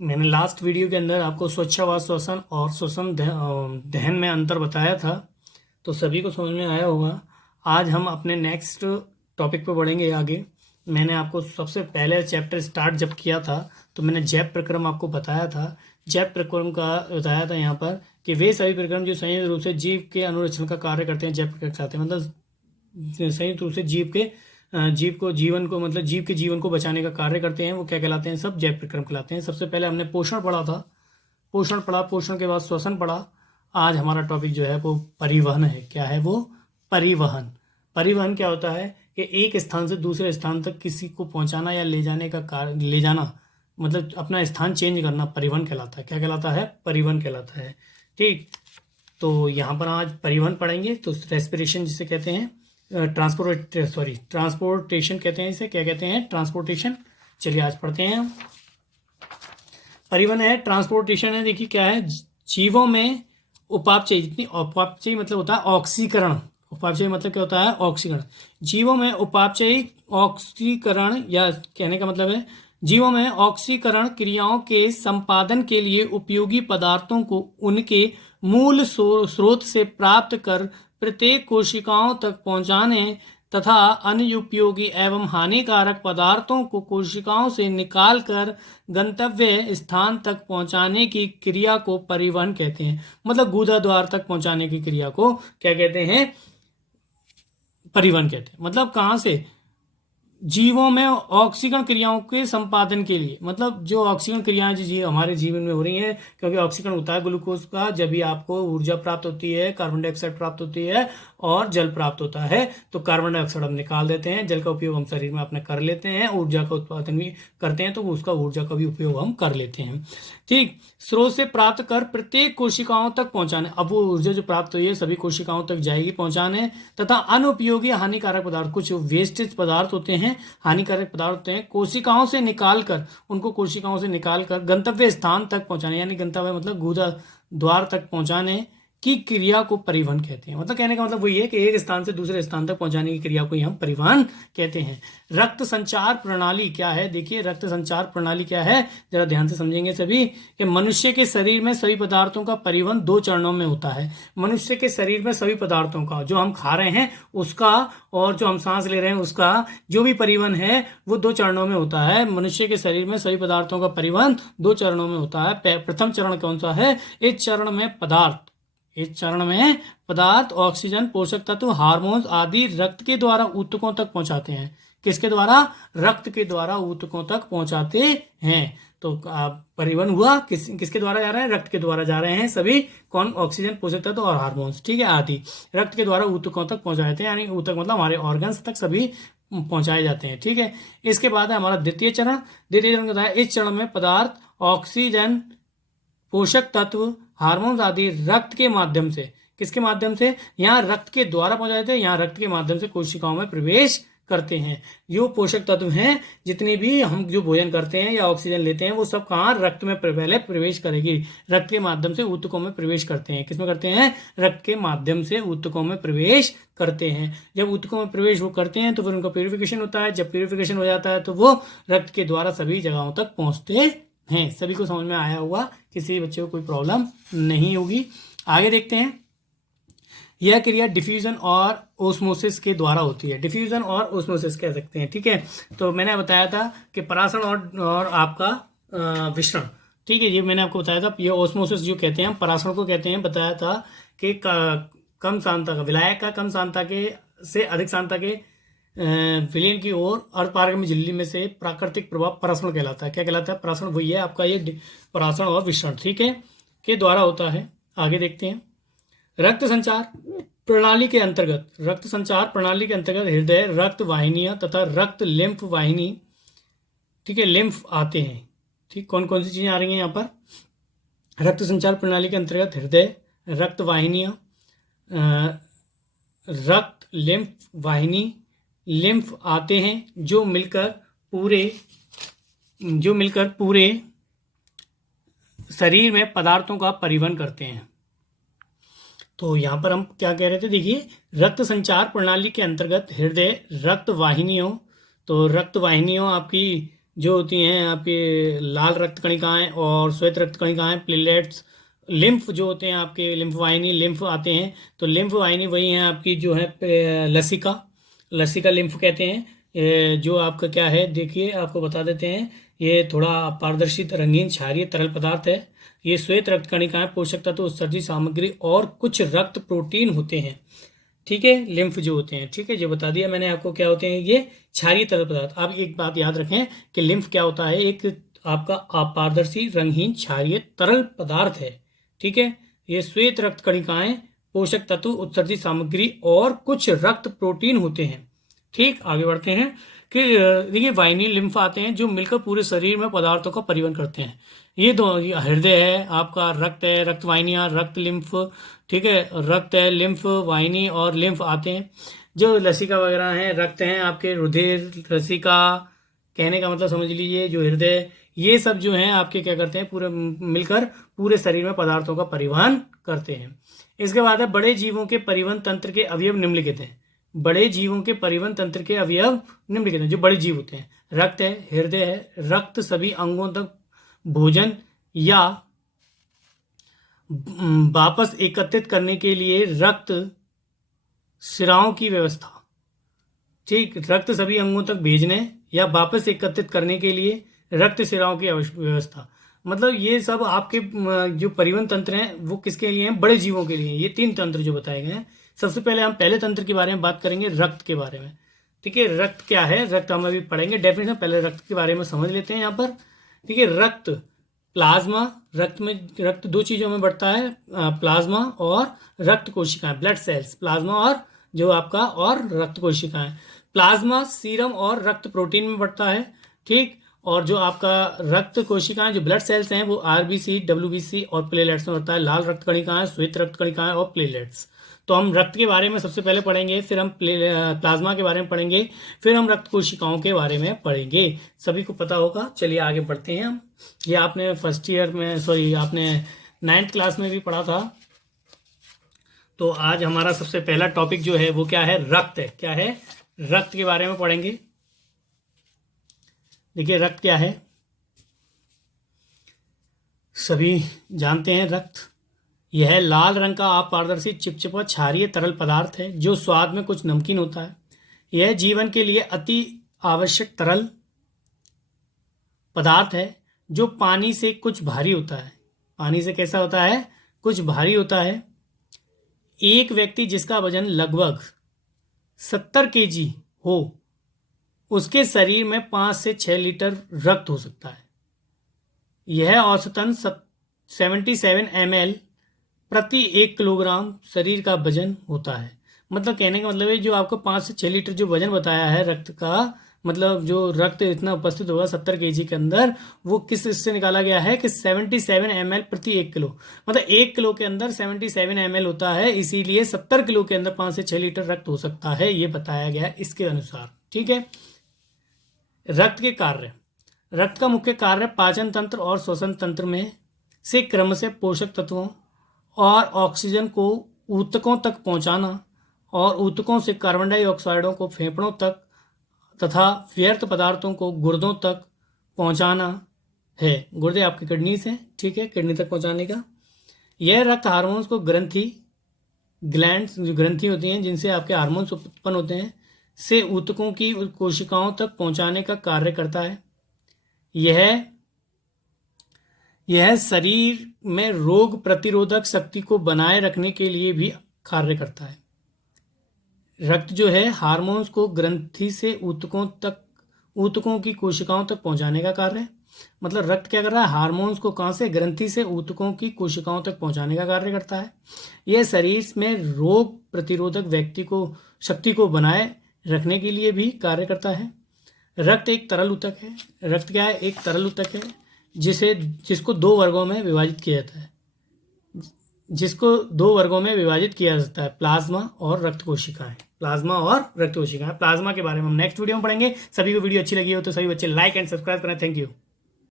मैंने last video के अंदर आपको स्वच्छावास श्वसन और श्वसन दहन में अंतर बताया था, तो सभी को समझ में आया होगा। आज हम अपने नेक्स्ट टॉपिक पे बढ़ेंगे आगे। मैंने आपको सबसे पहले चैप्टर स्टार्ट जब किया था तो मैंने जैव प्रक्रम आपको बताया था। जैव प्रक्रम का बताया था यहाँ पर कि वे सभी प्रक्रम जो संयुक्त रूप से जीव के अनुरक्षण का कार्य करते हैं जैव प्रक्रम कहलाते हैं। मतलब संयुक्त रूप से जीव के जीवन को बचाने का कार्य करते हैं, वो क्या कहलाते हैं? सब जैव प्रक्रम कहलाते हैं। सबसे पहले हमने पोषण पढ़ा था, पोषण के बाद श्वसन पढ़ा। आज हमारा टॉपिक जो है वो परिवहन है। क्या है वो? परिवहन। परिवहन क्या होता है कि एक स्थान से दूसरे स्थान तक किसी को पहुंचाना या ले जाने का कार्य, ले जाना मतलब अपना स्थान चेंज करना परिवहन कहलाता है। क्या कहलाता है? परिवहन कहलाता है। ठीक, तो यहाँ पर आज परिवहन पढ़ेंगे। तो रेस्पिरेशन जिसे कहते हैं, ट्रांसपोर्टेशन कहते हैं इसे। क्या कहते हैं? ट्रांसपोर्टेशन। चलिए आज पढ़ते हैं हम। परिवहन है, ट्रांसपोर्टेशन है। देखिए क्या है, जीवों में उपापचय, जितनी उपापचय मतलब होता है ऑक्सीकरण। उपापचय मतलब क्या होता है? ऑक्सीकरण। जीवों में उपापचय ऑक्सीकरण, या कहने का मतलब है जीवों में ऑक्सीकरण क्रियाओं के संपादन के लिए उपयोगी पदार्थों को उनके मूल स्रोत से प्राप्त कर प्रत्येक कोशिकाओं तक पहुंचाने तथा अनुपयोगी एवं हानिकारक पदार्थों को कोशिकाओं से निकालकर गंतव्य स्थान तक पहुंचाने की क्रिया को परिवहन कहते हैं। मतलब गुदा द्वार तक पहुंचाने की क्रिया को क्या कहते हैं? परिवहन कहते हैं। मतलब कहाँ से? जीवों में ऑक्सीकरण क्रियाओं के संपादन के लिए, मतलब जो ऑक्सीकरण क्रियाएं जो हमारे जीवन में हो रही हैं, क्योंकि ऑक्सीकरण होता है ग्लूकोज का, जब भी आपको ऊर्जा प्राप्त होती है, कार्बन डाइऑक्साइड प्राप्त होती है और जल प्राप्त होता है, तो कार्बन डाइऑक्साइड हम निकाल देते हैं, जल का उपयोग हम शरीर में अपने कर लेते हैं, ऊर्जा का उत्पादन भी करते हैं, तो उसका ऊर्जा का भी उपयोग हम कर लेते हैं। ठीक, स्रोत से प्राप्त कर प्रत्येक कोशिकाओं तक पहुंचाने। अब वो ऊर्जा जो प्राप्त हुई है सभी कोशिकाओं तक जाएगी पहुंचाने, तथा अनुपयोगी हानिकारक पदार्थ, कुछ वेस्टेज पदार्थ होते हैं, हानिकारक पदार्थ होते हैं, कोशिकाओं से निकाल कर गंतव्य स्थान तक पहुंचाने, यानी गंतव्य मतलब गुदा द्वार तक पहुंचाने की क्रिया को परिवहन कहते हैं। मतलब कहने का मतलब वही है कि एक स्थान से दूसरे स्थान तक पहुंचाने की क्रिया को ही हम परिवहन कहते हैं। रक्त संचार प्रणाली क्या है? देखिए रक्त संचार प्रणाली क्या है, जरा ध्यान से समझेंगे सभी। कि मनुष्य के शरीर में सभी पदार्थों का परिवहन 2 चरणों में होता है। मनुष्य के शरीर में सभी पदार्थों का, जो हम खा रहे हैं उसका और जो हम सांस ले रहे हैं उसका, जो भी परिवहन है वो 2 चरणों में होता है। मनुष्य के शरीर में सभी पदार्थों का परिवहन 2 चरणों में होता है। प्रथम चरण कौन सा है? इस चरण में पदार्थ ऑक्सीजन, पोषक तत्व, हार्मोन्स आदि रक्त के द्वारा ऊतकों तक पहुंचाते हैं। किसके द्वारा? रक्त के द्वारा ऊतकों तक पहुंचाते हैं। तो परिवहन हुआ किसके द्वारा जा रहे हैं? रक्त के द्वारा जा रहे हैं सभी। कौन? ऑक्सीजन, पोषक तत्व और हार्मोन्स। ठीक है, आदि रक्त के द्वारा ऊतकों तक पहुंचाए जाते हैं, यानी ऊतक मतलब हमारे ऑर्गन्स तक सभी पहुंचाए जाते हैं। ठीक है, इसके बाद है हमारा द्वितीय चरण कहता है, इस चरण में पदार्थ ऑक्सीजन, पोषक तत्व, हार्मोन्स आदि रक्त के माध्यम से, किसके माध्यम से? यहाँ रक्त के द्वारा पहुंचाए जाते हैं, यहाँ रक्त के माध्यम से कोशिकाओं में प्रवेश करते हैं। जो पोषक तत्व हैं, जितने भी हम जो भोजन करते हैं या ऑक्सीजन लेते हैं, वो सब कहाँ? रक्त में पहले प्रवेश करेगी। रक्त के माध्यम से ऊतकों में प्रवेश करते हैं। किसमें करते हैं? रक्त के माध्यम से ऊतकों में प्रवेश करते हैं। जब ऊतकों में प्रवेश वो करते हैं तो फिर उनका प्यूरिफिकेशन होता है। जब प्यूरिफिकेशन हो जाता है तो वो रक्त के द्वारा सभी जगहों तक पहुंचते हैं। सभी को समझ में आया होगा, किसी बच्चे को कोई प्रॉब्लम नहीं होगी। आगे देखते हैं। यह क्रिया डिफ्यूजन और ओस्मोसिस के द्वारा होती है। डिफ्यूजन और ओस्मोसिस कह सकते हैं। ठीक है, तो मैंने बताया था कि परासरण और आपका विसरण। ठीक है, ये मैंने आपको बताया था। ये ओस्मोसिस जो कहते हैं, हम परासरण को कहते हैं। बताया था कि कम सांद्रता का, विलायक का कम सांद्रता के से अधिक सांद्रता के विलयन की ओर अर्धपारगम्य झिल्ली में से प्राकृतिक प्रभाव परासरण कहलाता है। क्या कहलाता है? परासरण वही है आपका ये परासरण और विसरण। ठीक है, के द्वारा होता है। आगे देखते हैं। रक्त संचार प्रणाली के अंतर्गत हृदय, रक्त वाहिनियां तथा रक्त लिम्फ वाहिनी, ठीक है, लिम्फ आते हैं। ठीक, कौन कौन सी चीजें आ रही हैं यहाँ पर? रक्त संचार प्रणाली के अंतर्गत हृदय, रक्त वाहिनियां, रक्त लिम्फ वाहिनी, लिम्फ आते हैं, जो मिलकर पूरे शरीर में पदार्थों का परिवहन करते हैं। तो यहाँ पर हम क्या कह रहे थे? देखिए, रक्त संचार प्रणाली के अंतर्गत हृदय, रक्त वाहिनियों, तो रक्त वाहिनियों आपकी जो होती हैं आपके लाल रक्त कणिकाएं और श्वेत रक्त कणिकाएं, प्लेटलेट्स, लिम्फ जो होते हैं आपके, लिम्फ वाहिनी, लिम्फ आते हैं। तो लिम्फ वाहिनी वही है आपकी जो है लसिका, लसिका लिम्फ कहते हैं। जो आपका क्या है देखिए आपको बता देते हैं, ये थोड़ा पारदर्शी रंगीन क्षारीय तरल पदार्थ है। ये श्वेत रक्त कणिकाएं, पोषक तत्व, उत्सर्जित सामग्री और कुछ रक्त प्रोटीन होते हैं। ठीक है, लिम्फ जो होते हैं, ठीक है, जो बता दिया मैंने आपको क्या होते हैं, ये क्षारीय तरल पदार्थ। अब एक बात याद रखें कि लिम्फ क्या होता है, एक आपका अपारदर्शी रंगहीन क्षारीय तरल पदार्थ है। ठीक है, ये श्वेत रक्त कणिकाएं, पोषक तत्व, उत्सर्जित सामग्री और कुछ रक्त प्रोटीन होते हैं। ठीक, आगे बढ़ते हैं कि देखिए वाहिनी लिम्फ आते हैं जो मिलकर पूरे शरीर में पदार्थों का परिवहन करते हैं। ये दो, हृदय है आपका, रक्त है, रक्त वाहिनियां, रक्त लिम्फ, ठीक है, रक्त है, लिम्फ वाहिनी और लिम्फ आते हैं। जो लसिका वगैरह हैं, रक्त हैं आपके, रुधिर, लसिका, कहने का मतलब समझ लीजिए जो हृदय, ये सब जो हैं आपके क्या करते हैं, पूरे मिलकर पूरे शरीर में पदार्थों का परिवहन करते हैं। इसके बाद है बड़े जीवों के परिवहन तंत्र के अवयव निम्नलिखित हैं। बड़े जीवों के परिवहन तंत्र के अवयव निम्नलिखित हैं। जो बड़े जीव होते हैं, रक्त है, हृदय है, रक्त सभी अंगों तक भोजन या वापस एकत्रित करने के लिए रक्त सिराओं की व्यवस्था। ठीक, रक्त सभी अंगों तक भेजने या वापस एकत्रित करने के लिए रक्त सिराओं की व्यवस्था। मतलब ये सब आपके जो परिवहन तंत्र हैं वो किसके लिए हैं, बड़े जीवों के लिए। ये 3 तंत्र जो बताए गए हैं। सबसे पहले हम पहले तंत्र के बारे में बात करेंगे, रक्त के बारे में। ठीक है, रक्त क्या है, रक्त हम अभी पढ़ेंगे डेफिनेशन, पहले रक्त के बारे में समझ लेते हैं यहाँ पर। ठीक है, रक्त, प्लाज्मा, रक्त में, रक्त 2 चीजों में बढ़ता है, प्लाज्मा और रक्त कोशिकाएं, ब्लड सेल्स, प्लाज्मा और जो आपका और रक्त कोशिकाएं। प्लाज्मा सीरम और रक्त प्रोटीन में बढ़ता है। ठीक, और जो आपका रक्त कोशिकाएं, जो ब्लड सेल्स हैं, वो आरबीसी, डब्ल्यूबीसी और प्लेटलेट्स में बढ़ता है। लाल रक्त कणिकाएं, श्वेत रक्त कणिकाएं और प्लेटलेट्स। तो हम रक्त के बारे में सबसे पहले पढ़ेंगे, फिर हम प्लाज्मा के बारे में पढ़ेंगे, फिर हम रक्त कोशिकाओं के बारे में पढ़ेंगे। सभी को पता होगा। चलिए आगे बढ़ते हैं हम। ये आपने फर्स्ट ईयर में, सॉरी, आपने 9th क्लास में भी पढ़ा था। तो आज हमारा सबसे पहला टॉपिक जो है वो क्या है, रक्त है। क्या है, रक्त के बारे में पढ़ेंगे। देखिए रक्त क्या है, सभी जानते हैं रक्त। यह लाल रंग का अपारदर्शी चिपचिपा क्षारीय तरल पदार्थ है जो स्वाद में कुछ नमकीन होता है। यह जीवन के लिए अति आवश्यक तरल पदार्थ है जो पानी से कुछ भारी होता है। पानी से कैसा होता है, कुछ भारी होता है। एक व्यक्ति जिसका वजन लगभग 70 kg हो, उसके शरीर में 5 से 6 लीटर रक्त हो सकता है। यह औसतन 77 ml प्रति 1 किलोग्राम शरीर का वजन होता है। मतलब कहने का मतलब है जो आपको 5 से 6 लीटर जो वजन बताया है रक्त का, मतलब जो रक्त इतना उपस्थित होगा 70 kg के अंदर, वो किस इससे निकाला गया है कि 77 ml प्रति 1 किलो। मतलब 1 किलो के अंदर 77 ml होता है, इसीलिए 70 किलो के अंदर 5 से 6 लीटर रक्त हो सकता है, ये बताया गया इसके अनुसार। ठीक है, रक्त के कार्य। रक्त का मुख्य कार्य पाचन तंत्र और श्वसन तंत्र में से क्रम से पोषक तत्वों और ऑक्सीजन को ऊतकों तक पहुंचाना और ऊतकों से कार्बन डाइऑक्साइडों को फेफड़ों तक तथा व्यर्थ पदार्थों को गुर्दों तक पहुंचाना है। गुर्दे आपकी किडनीज हैं, ठीक है, किडनी तक पहुंचाने का। यह रक्त हार्मोन्स को ग्लैंड्स जो ग्रंथि होती हैं जिनसे आपके हार्मोन्स उत्पन्न होते हैं, से ऊतकों की कोशिकाओं तक पहुंचाने का कार्य करता है। यह शरीर में रोग प्रतिरोधक शक्ति को बनाए रखने के लिए भी कार्य करता है। रक्त जो है हार्मोन्स को ग्रंथि से ऊतकों की कोशिकाओं तक पहुंचाने का कार्य है। मतलब रक्त क्या कर रहा है, हार्मोन्स को कहां से, ग्रंथि से ऊतकों की कोशिकाओं तक पहुंचाने का कार्य करता है। यह शरीर में रोग प्रतिरोधक शक्ति को बनाए रखने के लिए भी कार्य करता है। रक्त एक तरल ऊतक है। रक्त क्या है, एक तरल ऊतक है जिसको 2 वर्गों में विभाजित किया जाता है। प्लाज्मा और रक्त कोशिकाएं। प्लाज्मा के बारे में हम नेक्स्ट वीडियो में पढ़ेंगे। सभी को वीडियो अच्छी लगी हो तो सभी बच्चे लाइक एंड सब्सक्राइब करें। Thank you.